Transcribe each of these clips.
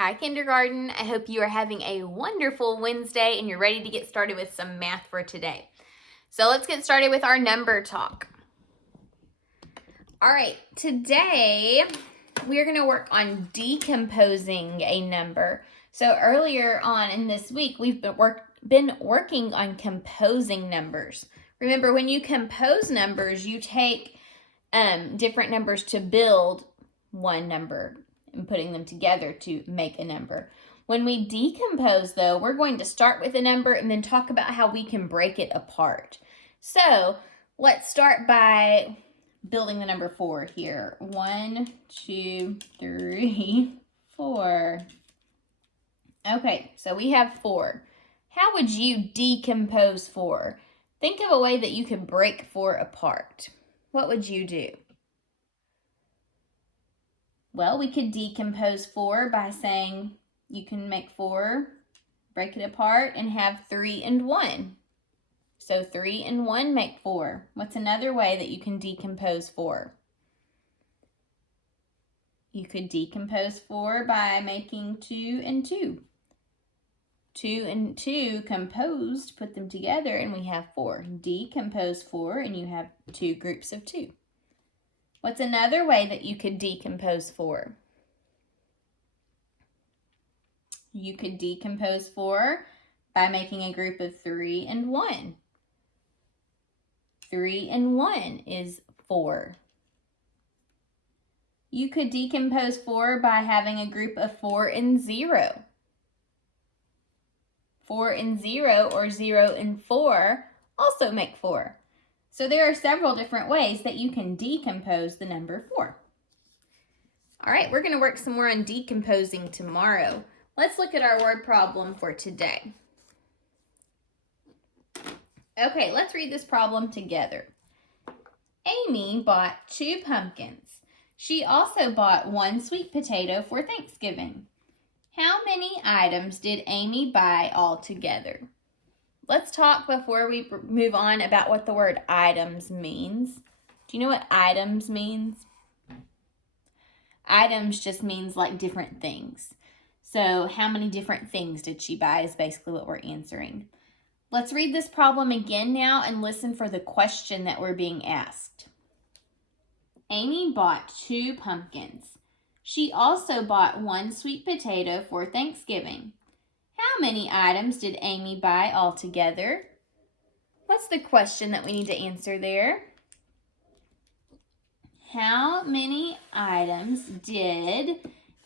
Hi, kindergarten. I hope you are having a wonderful Wednesday and you're ready to get started with some math for today. So let's get started with our number talk. All right, today we're going to work on decomposing a number. So earlier on in this week, we've been working on composing numbers. Remember, when you compose numbers, you take different numbers to build one number and putting them together to make a number. When we decompose, though, we're going to start with a number and then talk about how we can break it apart. So let's start by building the number 4 here. 1, 2, 3, 4. Okay, so we have 4. How would you decompose 4? Think of a way that you could break 4 apart. What would you do? Well, we could decompose 4 by saying you can make 4, break it apart, and have 3 and 1. So 3 and 1 make 4. What's another way that you can decompose 4? You could decompose 4 by making 2 and 2. 2 and 2 composed, put them together, and we have 4. Decompose 4, and you have 2 groups of 2. What's another way that you could decompose 4? You could decompose 4 by making a group of 3 and 1. 3 and 1 is 4. You could decompose 4 by having a group of 4 and 0. 4 and 0 or 0 and 4 also make 4. So there are several different ways that you can decompose the number 4. All right, we're going to work some more on decomposing tomorrow. Let's look at our word problem for today. Okay, let's read this problem together. Amy bought 2 pumpkins. She also bought 1 sweet potato for Thanksgiving. How many items did Amy buy altogether? Let's talk before we move on about what the word items means. Do you know what items means? Items just means like different things. So how many different things did she buy is basically what we're answering. Let's read this problem again now and listen for the question that we're being asked. Amy bought 2 pumpkins. She also bought 1 sweet potato for Thanksgiving. How many items did Amy buy altogether? What's the question that we need to answer there? How many items did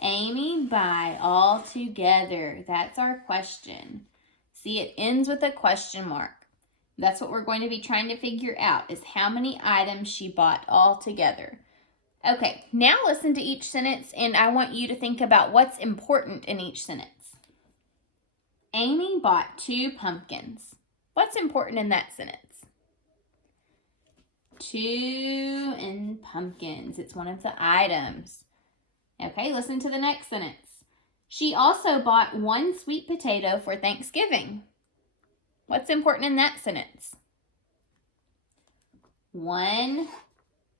Amy buy altogether? That's our question. See, it ends with a question mark. That's what we're going to be trying to figure out, is how many items she bought altogether. Okay, now listen to each sentence, and I want you to think about what's important in each sentence. Amy bought 2 pumpkins. What's important in that sentence? 2 and pumpkins. It's one of the items. Okay, listen to the next sentence. She also bought 1 sweet potato for Thanksgiving. What's important in that sentence? 1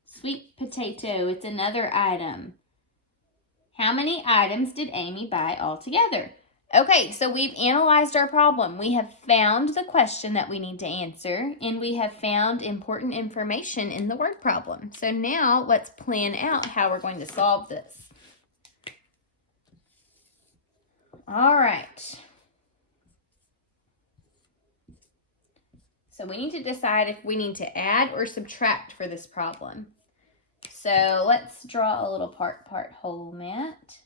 sweet potato. It's another item. How many items did Amy buy altogether? Okay, so we've analyzed our problem. We have found the question that we need to answer, and we have found important information in the word problem. So now let's plan out how we're going to solve this. All right. So we need to decide if we need to add or subtract for this problem. So let's draw a little part whole mat.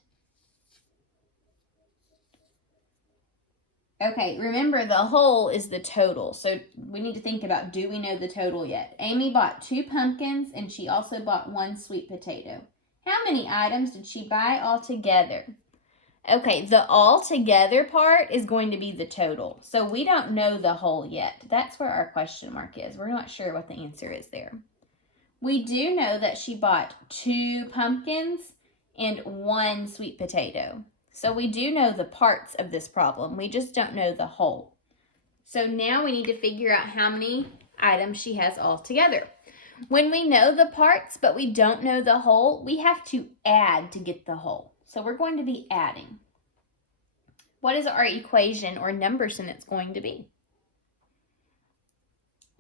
Okay, remember the whole is the total. So we need to think about, do we know the total yet? Amy bought 2 pumpkins and she also bought 1 sweet potato. How many items did she buy altogether? Okay, the altogether part is going to be the total. So we don't know the whole yet. That's where our question mark is. We're not sure what the answer is there. We do know that she bought 2 pumpkins and 1 sweet potato. So we do know the parts of this problem. We just don't know the whole. So now we need to figure out how many items she has altogether. When we know the parts but we don't know the whole, we have to add to get the whole. So we're going to be adding. what is our equation or number sentence going to be?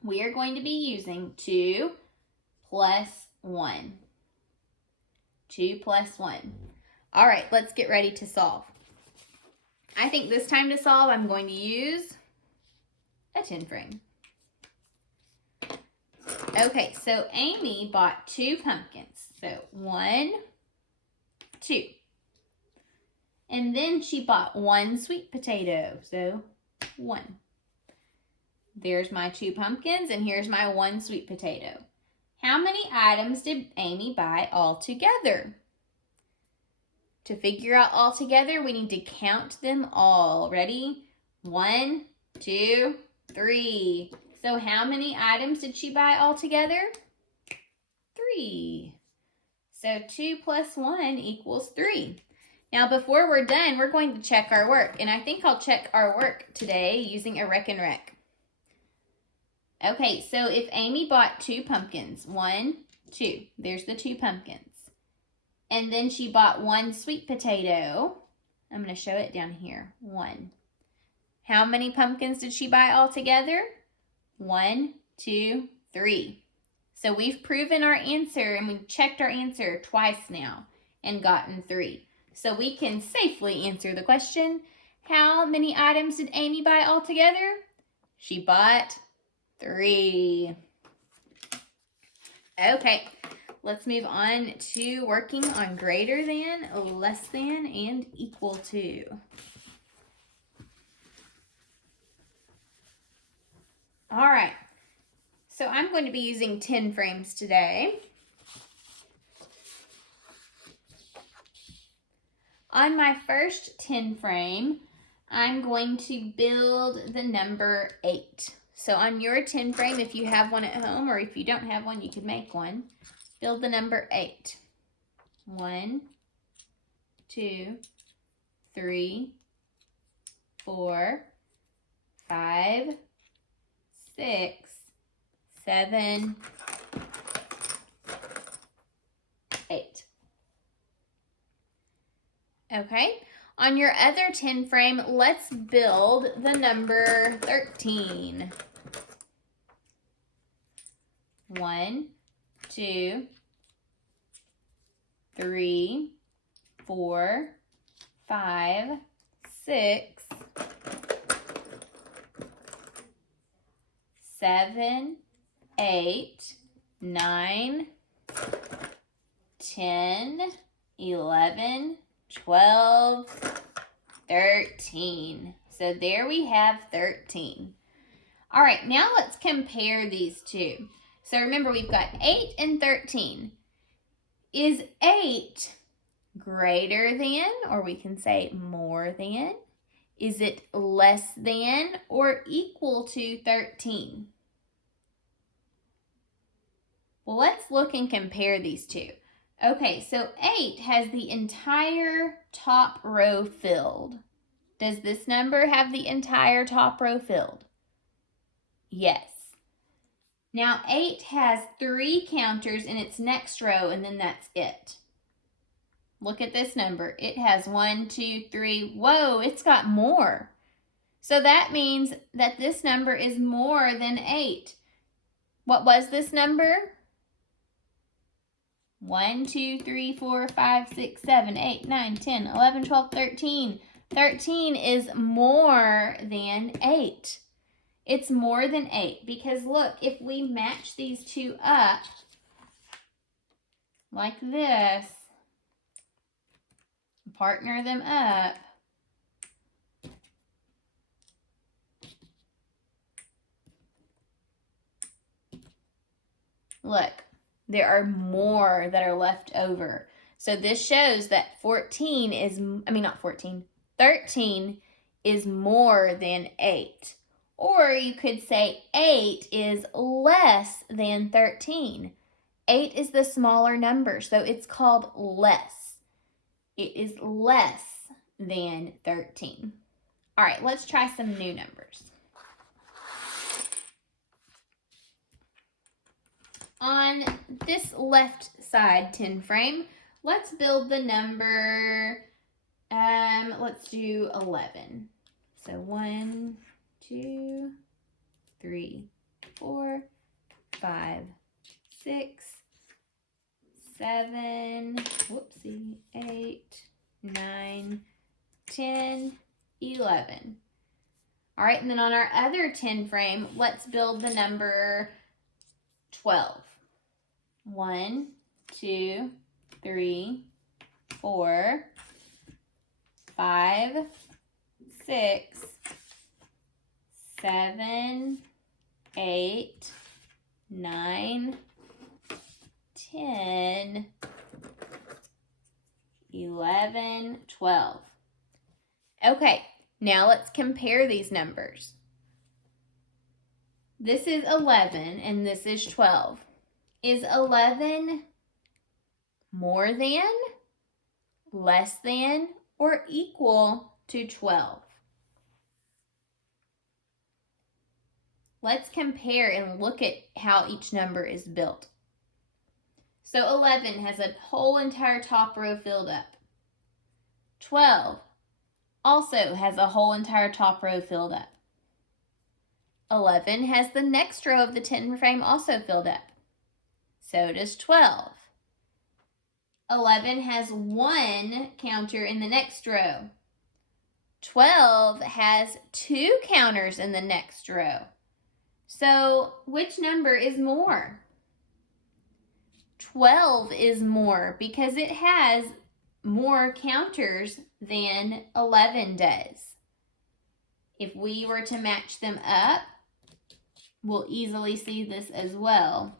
We are going to be using 2 plus 1. 2 plus 1. All right, let's get ready to solve. I think this time to solve, I'm going to use a 10 frame. Okay, so Amy bought 2 pumpkins. So 1, 2. And then she bought 1 sweet potato. So 1. There's my 2 pumpkins, and here's my 1 sweet potato. How many items did Amy buy altogether? To figure out altogether, we need to count them all. Ready? 1, 2, 3. So how many items did she buy altogether? 3. So 2 plus 1 equals 3. Now before we're done, we're going to check our work. And I think I'll check our work today using a Reck and Rec. Okay, so if Amy bought 2 pumpkins, 1, 2, there's the 2 pumpkins. And then she bought 1 sweet potato. I'm going to show it down here, 1. How many pumpkins did she buy altogether? 1, 2, 3. So we've proven our answer, and we've checked our answer twice now and gotten 3. So we can safely answer the question, how many items did Amy buy altogether? She bought 3. Okay, let's move on to working on greater than, less than, and equal to. All right, so I'm going to be using 10 frames today. On my first 10 frame, I'm going to build the number 8. So on your 10 frame, if you have one at home, or if you don't have one, you could make one. Build the number 8. 1, 2, 3, 4, 5, 6, 7, 8. Okay, on your other 10 frame, let's build the number 13. 1, 2, 3, 4, 5, 6, 7, 8, 9, 10, 11, 12, 13. So there we have 13. All right, now let's compare these two. So remember, we've got 8 and 13. Is 8 greater than, or we can say more than? Is it less than or equal to 13? Well, let's look and compare these two. Okay, so 8 has the entire top row filled. Does this number have the entire top row filled? Yes. Now 8 has 3 counters in its next row, and then that's it. Look at this number. It has 1, 2, 3. Whoa, it's got more. So that means that this number is more than 8. What was this number? 1, 2, 3, 4, 5, 6, 7, 8, 9, 10, 11, 12, 13. 13 is more than 8. It's more than 8 because look, if we match these two up like this, partner them up, look, there are more that are left over. So this shows that 13 is, not 14, 13 is more than 8. Or you could say 8 is less than 13. 8 is the smaller number, so it's called less. It is less than 13. All right, let's try some new numbers. On this left side 10 frame, let's build the number, let's do 11. So 1, 2, 3, 4, 5, 6, 7, whoopsie, 8, 9, 10, 11. All right, and then on our other 10 frame, let's build the number 12. 1, 2, 3, 4, 5, 6, 7, 8, 9, 10, 11, 12. Okay, now let's compare these numbers. This is 11 and this is 12. Is 11 more than, less than, or equal to 12? Let's compare and look at how each number is built. So 11 has a whole entire top row filled up. 12 also has a whole entire top row filled up. 11 has the next row of the 10 frame also filled up. So does 12. 11 has one counter in the next row. 12 has two counters in the next row. So which number is more? 12 is more because it has more counters than 11 does. If we were to match them up, we'll easily see this as well.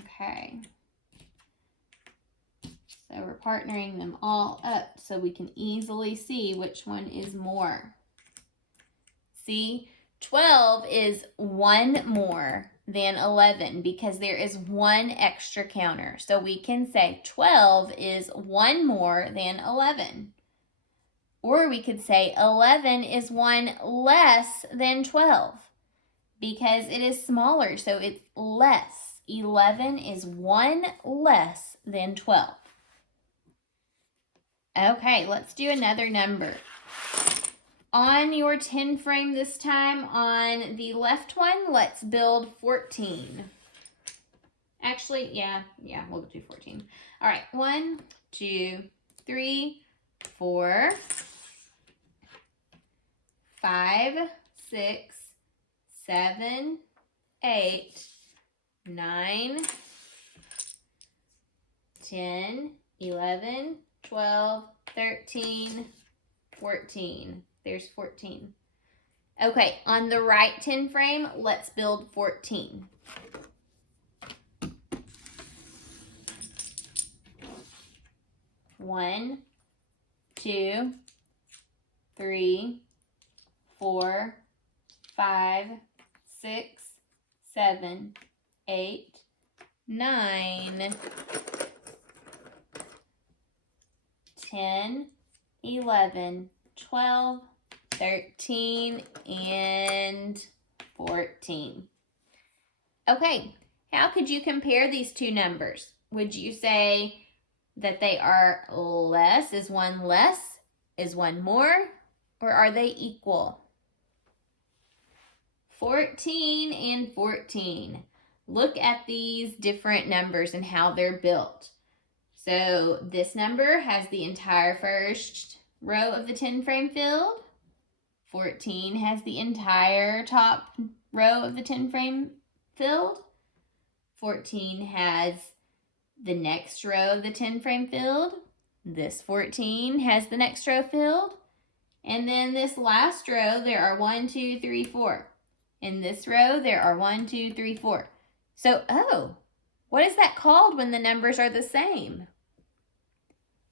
Okay. So we're partnering them all up so we can easily see which one is more. See, 12 is one more than 11 because there is one extra counter. So we can say 12 is one more than 11. Or we could say 11 is one less than 12 because it is smaller, so it's less. 11 is one less than 12. Okay, let's do another number. On your 10 frame this time, on the left one, let's build 14. Actually, yeah, we'll do 14. All right, 1, 2, 3, 4, 5, 6, 7, 8, 9, 10, 11, 12, 13, 14. There's 14. Okay, on the right 10 frame, let's build 14. One, 2, 3, 4, 5, 6, 7, 8, 9, 10, 11, 12, 13, and 14. Okay, how could you compare these two numbers? Would you say that they are less? Is one less? Is one more? Or are they equal? 14 and 14. Look at these different numbers and how they're built. So this number has the entire first row of the 10 frame filled. 14 has the entire top row of the 10 frame filled. 14 has the next row of the 10 frame filled. This 14 has the next row filled. And then this last row, there are 1, 2, 3, 4. In this row, there are 1, 2, 3, 4. So, what is that called when the numbers are the same?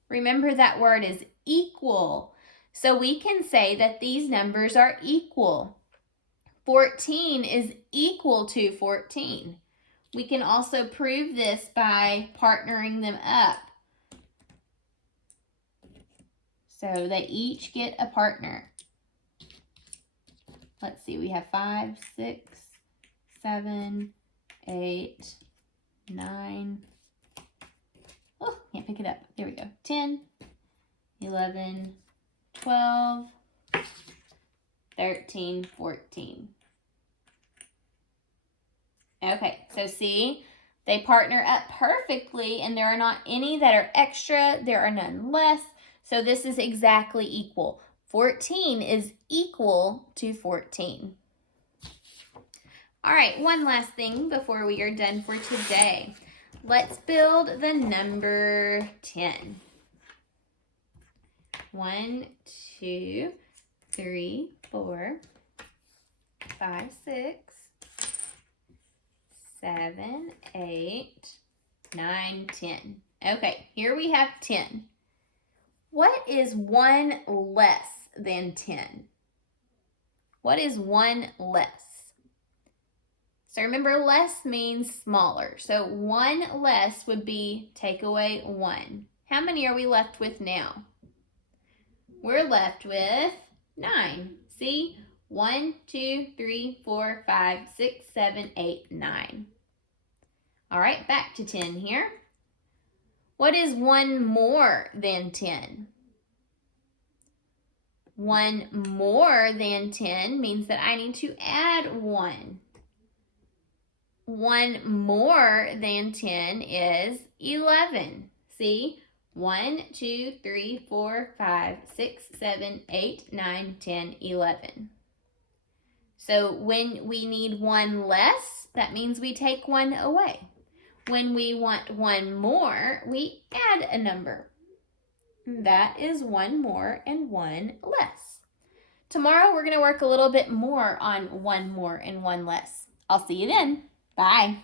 Remember that word is equal. So we can say that these numbers are equal. 14 is equal to 14. We can also prove this by partnering them up. So they each get a partner. Let's see, we have 5, 6, 7, 8, 9. Oh, can't pick it up. There we go. 10, 11, 12, 13, 14. Okay, so see, they partner up perfectly, and there are not any that are extra. There are none less. So this is exactly equal. 14 is equal to 14. All right, one last thing before we are done for today. Let's build the number 10. 1, 2, 3, 4, 5, 6, 7, 8, 9, 10. Okay, here we have 10. What is 1 less than 10? What is 1 less? So remember, less means smaller. So 1 less would be take away 1. How many are we left with now? We're left with 9. See? 1, 2, 3, 4, 5, 6, 7, 8, 9. All right, back to 10 here. What is 1 more than 10? 1 more than 10 means that I need to add 1. 1 more than 10 is 11. See? 1, 2, 3, 4, 5, 6, 7, 8, 9, 10, 11. So when we need 1 less, that means we take 1 away. When we want 1 more, we add a number. That is 1 more and 1 less. Tomorrow we're going to work a little bit more on 1 more and 1 less. I'll see you then. Bye.